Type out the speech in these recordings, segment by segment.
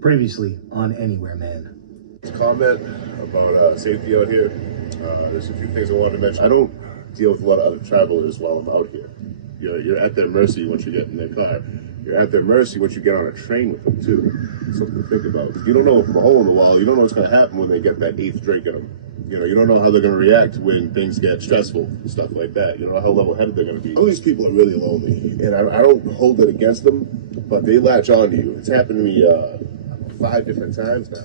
Previously on Anywhere Man. Comment about safety out here. There's a few things I wanted to mention. I don't deal with a lot of other travelers while I'm out here. You're at their mercy once you get in their car. You're at their mercy once you get on a train with them too. Something to think about. You don't know from a hole in the wall. You don't know what's going to happen when they get that eighth drink in them. You don't know how they're going to react when things get stressful and stuff like that. You don't know how level-headed they're going to be. All these people are really lonely, and I don't hold it against them, but they latch on to you. It's happened to me 5 different times now.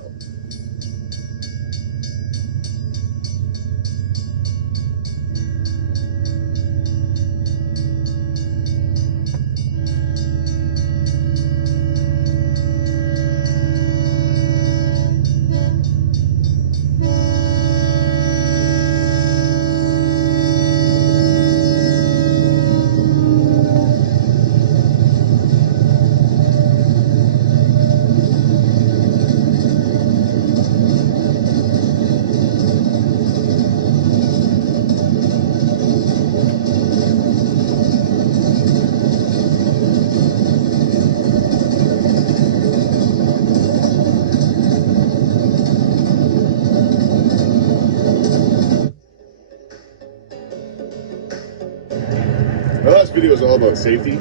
My last video is all about safety,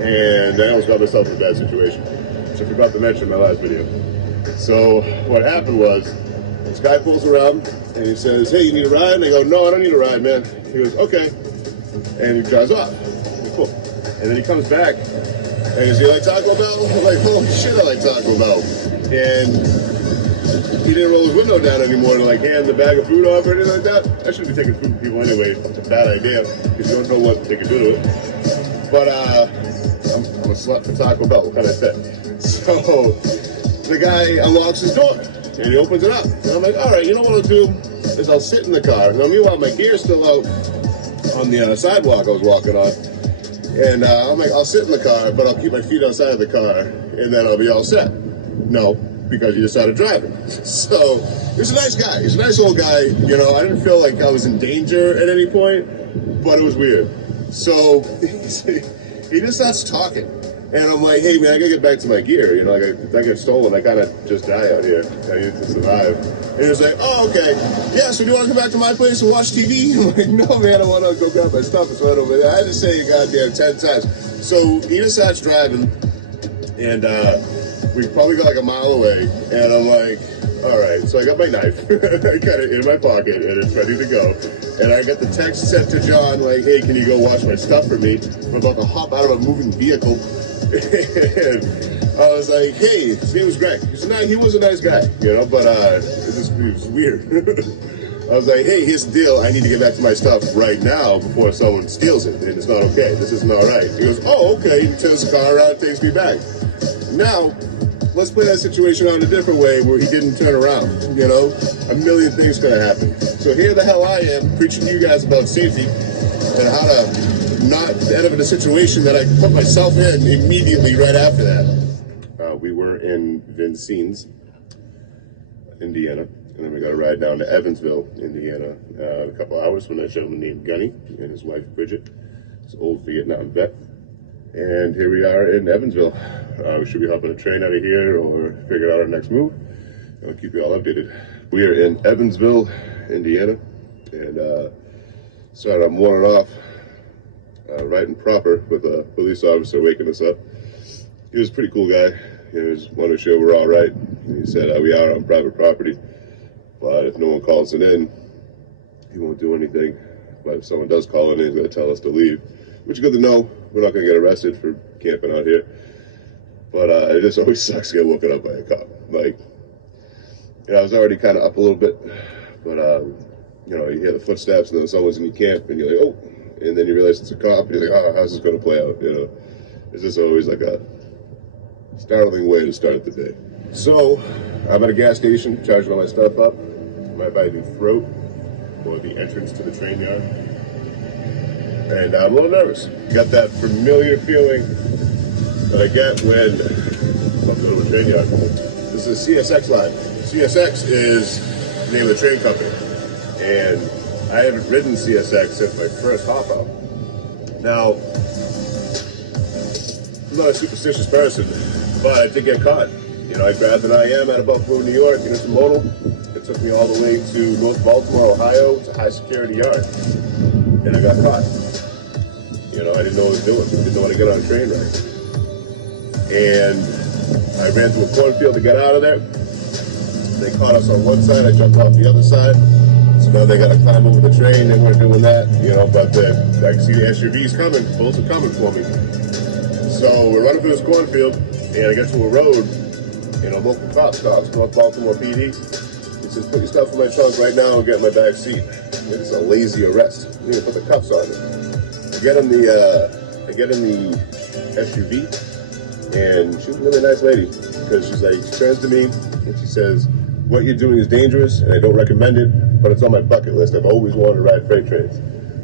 and I almost got myself in a bad situation, which I forgot to mention in my last video. So what happened was, this guy pulls around, and he says, "Hey, you need a ride?" And I go, "No, I don't need a ride, man." He goes, "Okay," and he drives off. Cool. And then he comes back, and he's like, "Taco Bell?" I'm like, "Holy shit, I like Taco Bell." And he didn't roll his window down anymore to like hand the bag of food off or anything like that. I shouldn't be taking food from people anyway. It's a bad idea because you don't know what they can do to it. But I'm a slut for Taco Bell. What can I say? So the guy unlocks his door and he opens it up. And I'm like, all right, you know what I'll do is I'll sit in the car. Now meanwhile, my gear's still out on the sidewalk I was walking on. And I'm like, I'll sit in the car, but I'll keep my feet outside of the car and then I'll be all set. No. Because you just started driving. So he's a nice guy. He's a nice old guy. I didn't feel like I was in danger at any point, but it was weird. So he just starts talking. And I'm like, hey, man, I gotta get back to my gear. If I get stolen, I kind of just die out here. I need to survive. And he was like, oh, okay. Yeah, so do you want to come back to my place and watch TV? I'm like, no, man, I want to go grab my stuff. It's right over there. I had to say it goddamn 10 times. So he just starts driving. And, we probably got like a mile away, and I'm like, all right. So I got my knife, I got it in my pocket, and it's ready to go. And I got the text sent to John, like, hey, can you go watch my stuff for me? I'm about to hop out of a moving vehicle. And I was like, hey, his name was Greg. He was a nice guy, but it was weird. I was like, hey, here's the deal. I need to get back to my stuff right now before someone steals it, and it's not okay. This isn't all right. He goes, oh, okay. He turns the car around, takes me back. Now, let's play that situation out in a different way where he didn't turn around, A million things could have happened. So here the hell I am preaching to you guys about safety and how to not end up in a situation that I put myself in immediately right after that. We were in Vincennes, Indiana, and then we got a ride down to Evansville, Indiana, a couple hours from that gentleman named Gunny and his wife Bridget, this old Vietnam vet. And here we are in Evansville. We should be hopping a train out of here or figure out our next move. I'll keep you all updated. We are in Evansville, Indiana, and sorry, I'm warning off right and proper with a police officer waking us up. He was a pretty cool guy. He was wanted to show we're all right. He said we are on private property, but if no one calls it in, he won't do anything. But if someone does call it in, he's going to tell us to leave, which is good to know. We're not going to get arrested for camping out here. But it just always sucks to get woken up by a cop. I was already kind of up a little bit, but, you hear the footsteps and then someone's in your camp and you're like, oh, and then you realize it's a cop and you're like, oh, how's this going to play out, It's just always like a startling way to start the day. So, I'm at a gas station, charging all my stuff up. I'm by the throat, or the entrance to the train yard. And I'm a little nervous. Got that familiar feeling that I get when I'm to a train yard. This is a CSX line. CSX is the name of the train company. And I haven't ridden CSX since my first hop out. Now, I'm not a superstitious person, but I did get caught You know, I grabbed an IM out of Buffalo, New York, intermodal. It took me all the way to North Baltimore, Ohio. It's a high security yard. And I got caught. You know, I didn't know what I was doing. Didn't know how to get on a train right. And I ran through a cornfield to get out of there. They caught us on one side. I jumped off the other side. So now they got to climb over the train. They weren't doing that, you know, but I can see the SUVs coming. Bullets are coming for me. So we're running through this cornfield, and I get to a road, and a local cop stops, North Baltimore PD. He says, "Put your stuff in my trunk right now and get in my back seat." It's a lazy arrest. He didn't put the cuffs on me. I get in the SUV, and she's a really nice lady, because she turns to me and she says, "What you're doing is dangerous, and I don't recommend it, but it's on my bucket list. I've always wanted to ride freight trains.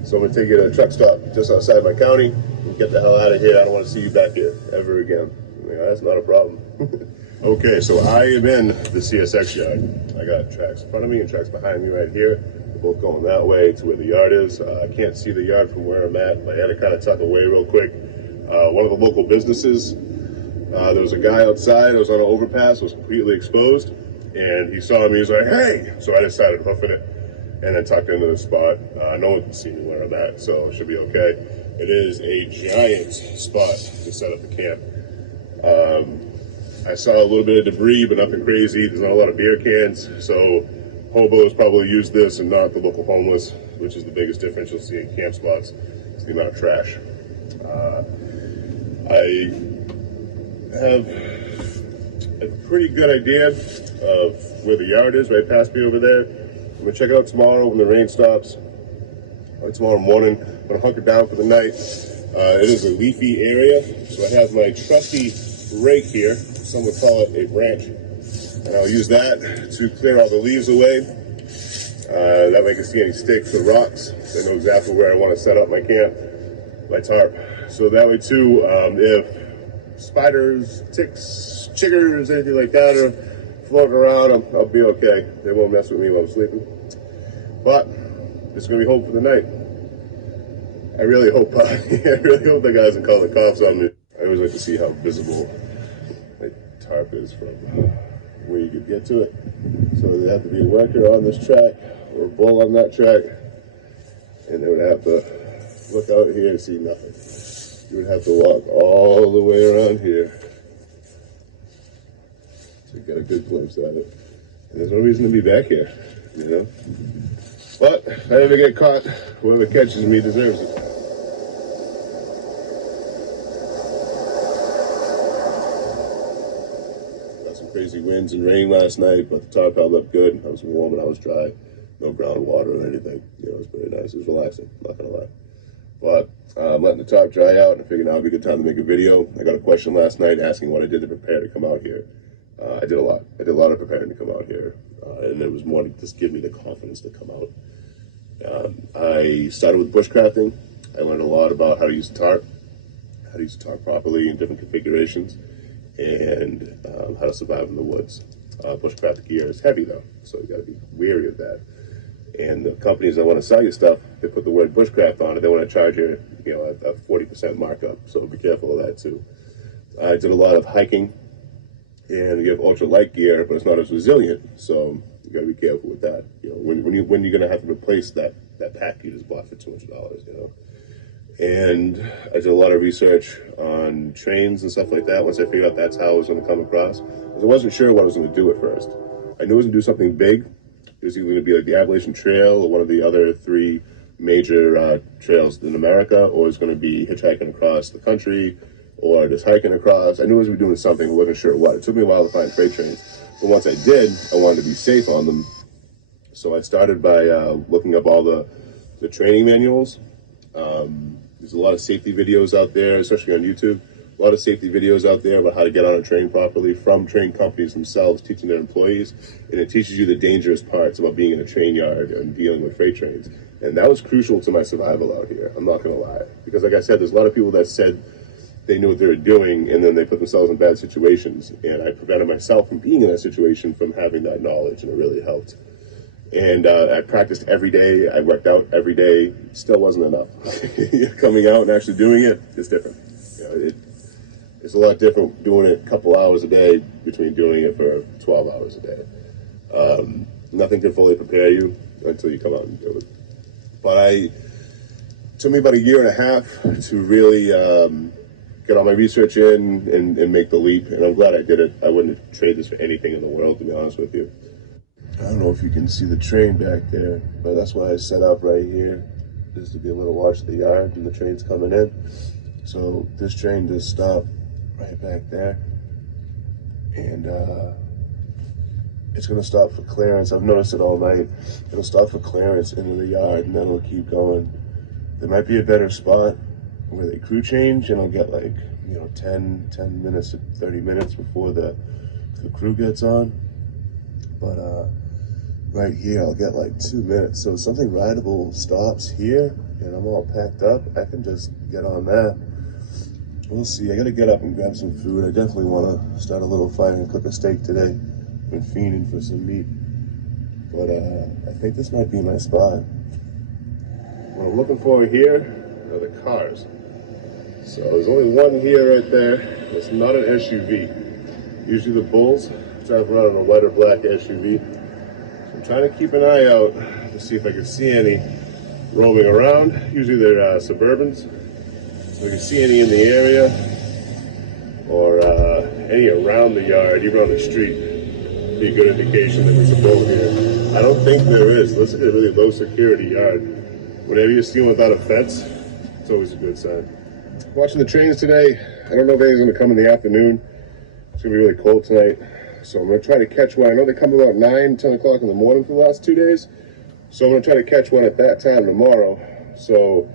So I'm going to take you to a truck stop just outside my county, and get the hell out of here. I don't want to see you back here ever again." I'm like, "That's not a problem." Okay, so I am in the CSX yard. I got tracks in front of me and tracks behind me right here. We're both going that way to where the yard is. I can't see the yard from where I'm at. I had to kind of tuck away real quick. One of the local businesses, there was a guy outside. I was on an overpass. It was completely exposed. And he saw me. He was like, "Hey!" So I decided hoofing it and then tucked into the spot. No one can see me where I'm at, so it should be okay. It is a giant spot to set up the camp. I saw a little bit of debris, but nothing crazy. There's not a lot of beer cans, so hobos probably use this and not the local homeless, which is the biggest difference you'll see in camp spots. It's the amount of trash. I have a pretty good idea of where the yard is, right past me over there. I'm gonna check it out tomorrow when the rain stops. Or tomorrow morning. I'm gonna hunker down for the night. It is a leafy area, so I have my trusty rake here. Some would call it a branch. And I'll use that to clear all the leaves away. That way I can see any sticks or rocks. I know exactly where I want to set up my camp, my tarp. So that way too, if spiders, ticks, chiggers, anything like that are floating around, I'll be okay. They won't mess with me while I'm sleeping. But there's gonna be hope for the night. I really hope the guys don't call the cops on me. I always like to see how visible my tarp is from where you could get to it. So there'd have to be a worker on this track or a bull on that track, and they would have to look out here and see nothing. You would have to walk all the way around here to get a good glimpse at it. And there's no reason to be back here, you know? But if I ever get caught, whoever catches me deserves it. Got some crazy winds and rain last night, but the tarp held up good. I was warm and I was dry. No groundwater or anything. You know, it was pretty nice. It was relaxing, not gonna lie. But I'm letting the tarp dry out, and I figured now would be a good time to make a video. I got a question last night asking what I did to prepare to come out here. I did a lot. I did a lot of preparing to come out here, and it was more to just give me the confidence to come out. I started with bushcrafting. I learned a lot about how to use a tarp properly in different configurations, and how to survive in the woods. Bushcraft gear is heavy though, so you got to be wary of that. And the companies that want to sell you stuff, they put the word bushcraft on it. They want to charge you, you know, a 40% markup. So be careful of that too. I did a lot of hiking, and you have ultralight gear, but it's not as resilient. So you got to be careful with that. You know, when you're going to have to replace that pack you just bought for $200, you know. And I did a lot of research on trains and stuff like that. Once I figured out that's how I was going to come across, because I wasn't sure what I was going to do at first. I knew I was going to do something big. It was either going to be like the Appalachian Trail or one of the other 3 major trails in America, or it was going to be hitchhiking across the country, or just hiking across. I knew I was going to be doing something, I wasn't sure what. It took me a while to find freight trains, but once I did, I wanted to be safe on them. So I started by looking up all the training manuals. There's a lot of safety videos out there, especially on YouTube. A lot of safety videos out there about how to get on a train properly from train companies themselves, teaching their employees. And it teaches you the dangerous parts about being in a train yard and dealing with freight trains. And that was crucial to my survival out here, I'm not gonna lie. Because like I said, there's a lot of people that said they knew what they were doing, and then they put themselves in bad situations. And I prevented myself from being in that situation from having that knowledge, and it really helped. And I practiced every day, I worked out every day, still wasn't enough. Coming out and actually doing it is different. You know, It's a lot different doing it a couple hours a day between doing it for 12 hours a day. Nothing can fully prepare you until you come out and do it. But it took me about a year and a half to really get all my research in and make the leap, and I'm glad I did it. I wouldn't trade this for anything in the world, to be honest with you. I don't know if you can see the train back there, but that's why I set up right here, just to be a little watch of the yard, and the train's coming in. So this train just stopped right back there, and it's gonna stop for clearance. I've noticed it all night. It'll stop for clearance into the yard, and then it'll keep going. There might be a better spot where they crew change, and I'll get like, 10 minutes to 30 minutes before the crew gets on. But right here, I'll get like 2 minutes. So if something rideable stops here and I'm all packed up, I can just get on that. We'll see. I gotta get up and grab some food. I definitely want to start a little fire and cook a steak today. Been fiending for some meat. But I think this might be my spot. What I'm looking for here are the cars. So there's only one here right there. It's not an SUV. Usually the Bulls drive around in a white or black SUV. So I'm trying to keep an eye out to see if I can see any roaming around. Usually they're Suburbans. So if I can see any in the area or any around the yard, even on the street, be a good indication that there's a bull here. I don't think there is. Looks like a really low security yard. Whenever you see one without a fence, it's always a good sign. Watching the trains today, I don't know if anything's going to come in the afternoon. It's going to be really cold tonight. So I'm going to try to catch one. I know they come about 9, 10 o'clock in the morning for the last 2 days. So I'm going to try to catch one at that time tomorrow. So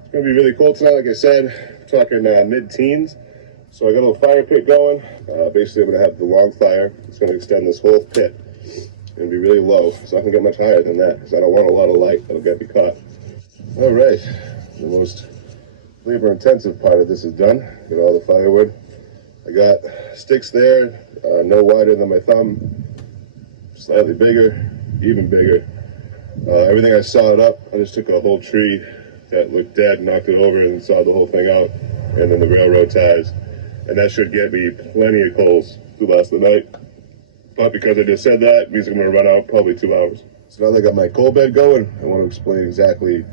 it's going to be really cold tonight, like I said. I'm talking mid-teens. So I got a little fire pit going. Basically, I'm going to have the long fire. It's going to extend this whole pit and be really low. So I can get much higher than that because I don't want a lot of light that'll get me caught. All right, the most labor-intensive part of this is done. Got all the firewood. I got sticks there, no wider than my thumb, slightly bigger, even bigger. Everything I sawed up, I just took a whole tree that looked dead, knocked it over, and sawed the whole thing out, and then the railroad ties. And that should get me plenty of coals to last the night. But because I just said that, it means I'm going to run out probably 2 hours. So now that I got my coal bed going, I want to explain exactly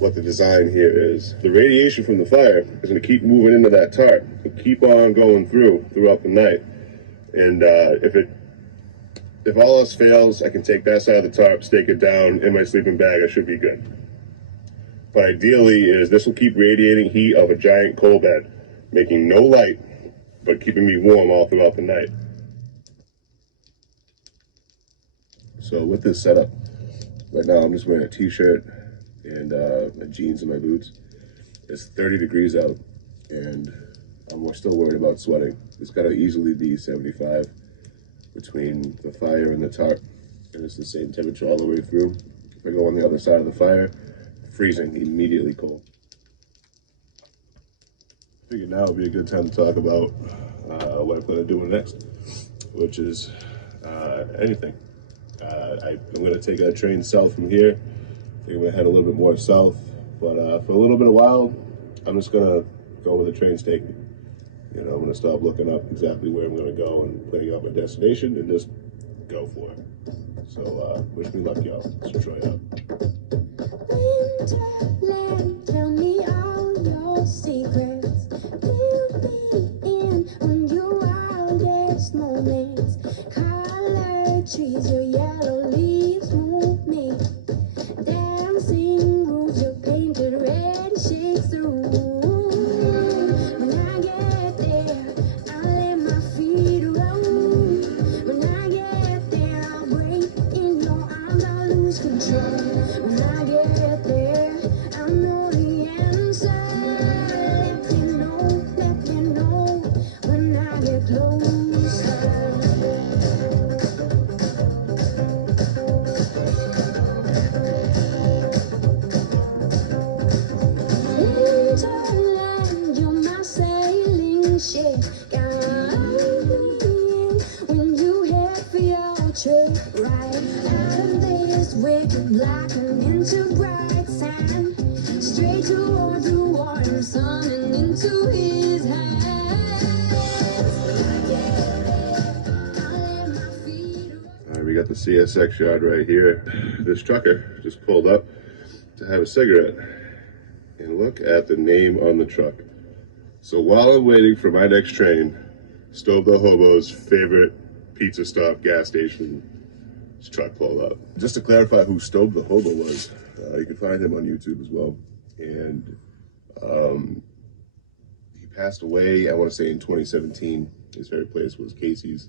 what the design here is. The radiation from the fire is going to keep moving into that tarp. It'll keep on going throughout the night. And if all else fails, I can take that side of the tarp, stake it down in my sleeping bag. I should be good. But ideally is this will keep radiating heat of a giant coal bed, making no light, but keeping me warm all throughout the night. So with this setup, right now I'm just wearing a t-shirt and my jeans and my boots. It's 30 degrees out, and I'm still worried about sweating. It's got to easily be 75 between the fire and the tarp, and it's the same temperature all the way through. If I go on the other side of the fire, freezing, immediately cold. I figured now would be a good time to talk about what I'm going to do next, which is anything. I'm going to take a train south from here. I think I'm going to head a little bit more south, but for a little bit of while, I'm just going to go where the train's taking me. I'm going to stop looking up exactly where I'm going to go and planning out my destination and just go for it. So wish me luck, y'all. Let's try it out. Winterland, tell me all your secrets. Fill me in on your wildest moments. Colored trees, your yellow leaves move me. Dancing moves, your painted red shakes the room. When I get there, I'll let my feet roll. When I get there, I'll break in your arms, I'll lose control. When I get there, I'll know the answer. Let me know when I get closer. Winterland, you're my sailing ship. Guide me when you head for your trip. Right out of this wicked black and into bright sand. straight towards the water, sun and into his hands. All right, we got the CSX yard right here. This trucker just pulled up to have a cigarette. And look at the name on the truck. So while I'm waiting for my next train, Stove the Hobo's favorite pizza stop gas station, his truck pulled up. Just to clarify who Stove the Hobo was, you can find him on YouTube as well. And he passed away, I want to say in 2017. His favorite place was Casey's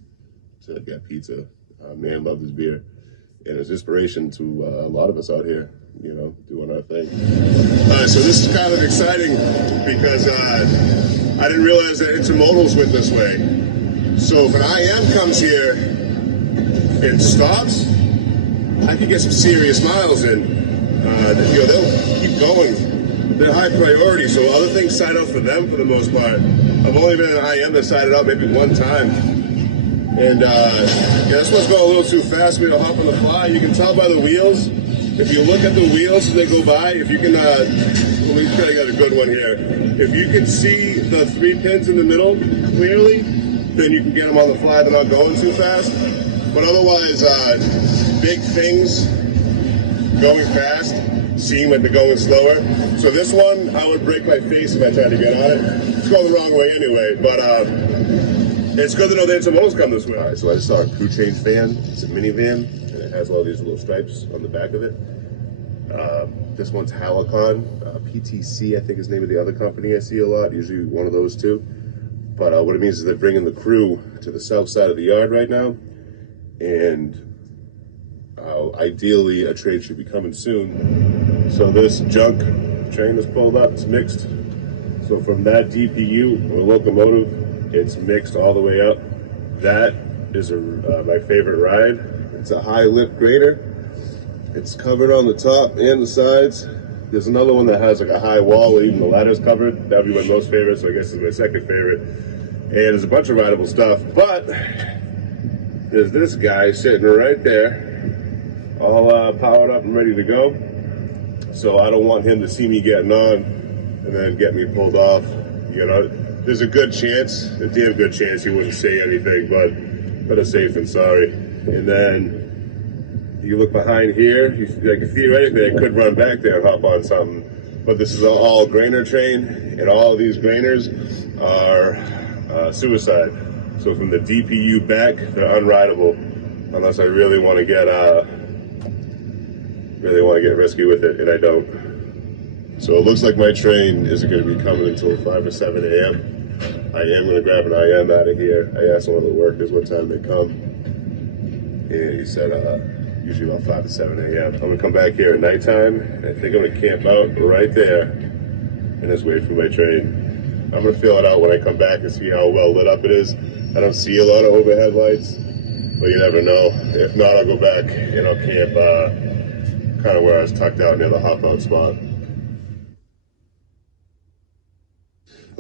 to get pizza. Man loved his beer. And it's inspiration to a lot of us out here, you know, doing our thing. So this is kind of exciting because I didn't realize that intermodals went this way. So if an IM comes here and stops, I could get some serious miles in. You know, they'll keep going. They're high priority, so other things sign up for them for the most part. I've only been an IM that signed up maybe one time. And yeah, this one's going a little too fast for me to hop on the fly. You can tell by the wheels. If you look at the wheels as they go by, if you can, we kind of got a good one here. If you can see the 3 pins in the middle clearly, then you can get them on the fly. They're not going too fast. But otherwise, big things going fast seem like they're going slower. So this one, I would break my face if I tried to get on it. It's going the wrong way anyway, but it's good to know that intermodals come this way. All right, so I just saw a crew change van. It's a minivan, and it has all these little stripes on the back of it. This one's Halicon, PTC, I think is the name of the other company I see a lot, usually one of those two. But what it means is they're bringing the crew to the south side of the yard right now, and ideally a train should be coming soon. So this junk train is pulled up, it's mixed. So from that DPU, or locomotive, it's mixed all the way up. That is my favorite ride. It's a high lip grader. It's covered on the top and the sides. There's another one that has like a high wall where even the ladder's covered. That would be my most favorite, so I guess it's my second favorite. And there's a bunch of rideable stuff, but there's this guy sitting right there, all powered up and ready to go. So I don't want him to see me getting on and then get me pulled off, you know. There's a good chance, a damn good chance he wouldn't say anything, but better safe than sorry. And then you look behind here, like theoretically I could run back there and hop on something, but this is an all grainer train, and all of these grainers are suicide. So from the DPU back, they're unrideable unless I really want to get risky with it, and I don't. So it looks like my train isn't going to be coming until 5 or 7 a.m. I am going to grab an IM out of here. I asked one of the workers what time they come, and he said usually about 5 to 7 a.m. I'm going to come back here at nighttime, and I think I'm going to camp out right there and just wait for my train. I'm going to feel it out when I come back and see how well lit up it is. I don't see a lot of overhead lights, but you never know. If not, I'll go back and I'll camp kind of where I was tucked out near the hop out spot.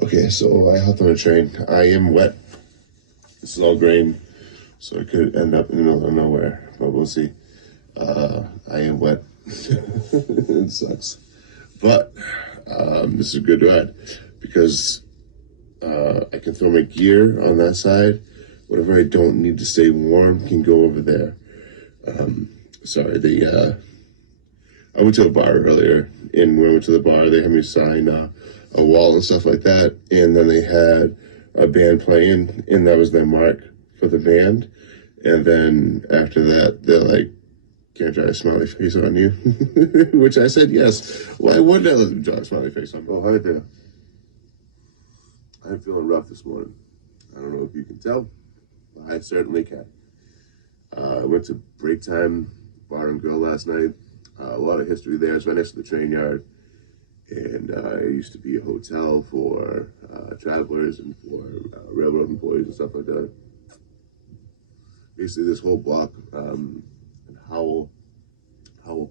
Okay, so I hopped on a train. I am wet. This is all grain, so I could end up in the middle of nowhere, but we'll see. I am wet. It sucks. But this is a good ride because I can throw my gear on that side. Whatever I don't need to stay warm can go over there. I went to a bar earlier, and when I went to the bar, they had me sign a wall and stuff like that, and then they had a band playing, and that was their mark for the band. And then after that, they're like, "Can't draw a smiley face on you," which I said yes. Why wouldn't I let them draw a smiley face on me? Oh, hi there. I'm feeling rough this morning. I don't know if you can tell, but I certainly can. I went to Break Time Bar and Grill last night. A lot of history there. It's right next to the train yard. And it used to be a hotel for travelers and for railroad employees and stuff like that. Basically, this whole block in Howell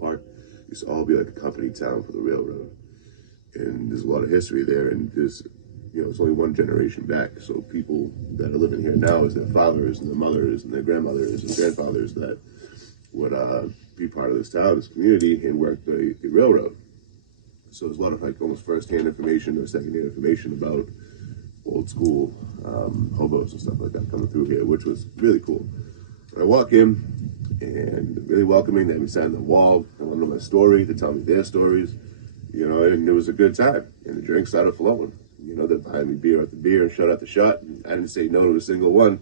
Park used to all be like a company town for the railroad. And there's a lot of history there, and there's, it's only one generation back. So people that are living here now is their fathers and their mothers and their grandmothers and grandfathers that would be part of this town, this community, and work the railroad. So there's a lot of like almost first-hand information or second-hand information about old school hobos and stuff like that coming through here, which was really cool. When I walk in, and really welcoming, they had me sign the wall, I want to know my story, to tell me their stories, you know, and it was a good time. And the drinks started flowing. You know, they're buying me beer after beer and shot after shot. And I didn't say no to a single one.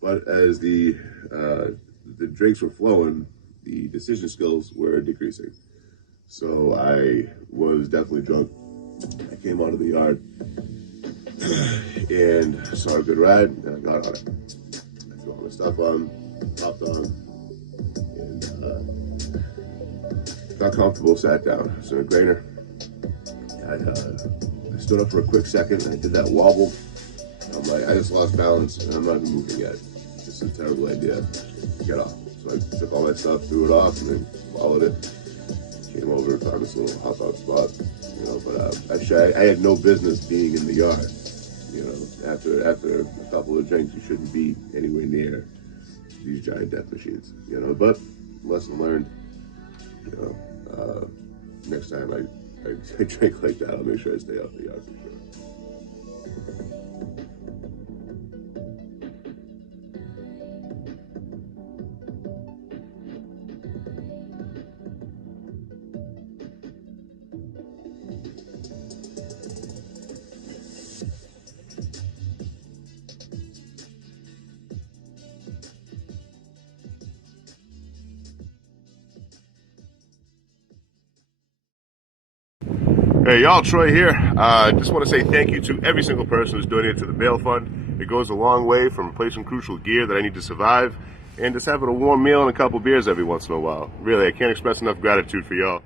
But as the drinks were flowing, the decision skills were decreasing. So I was definitely drunk. I came out of the yard and saw a good ride, and I got on it. I threw all my stuff on, hopped on, and got comfortable, sat down. So a grainer. I stood up for a quick second, and I did that wobble. I'm like, I just lost balance, and I'm not even moving yet. This is a terrible idea. Get off. So I took all my stuff, threw it off, and then followed it. Came over and found this little hot dog spot, you know. But actually, I had no business being in the yard. You know, after a couple of drinks, you shouldn't be anywhere near these giant death machines. You know, but lesson learned. You know, next time I drink like that, I'll make sure I stay off the yard for sure. Hey y'all, Troy here. Just want to say thank you to every single person who's donated to the bail fund. It goes a long way from replacing crucial gear that I need to survive and just having a warm meal and a couple beers every once in a while. Really, I can't express enough gratitude for y'all.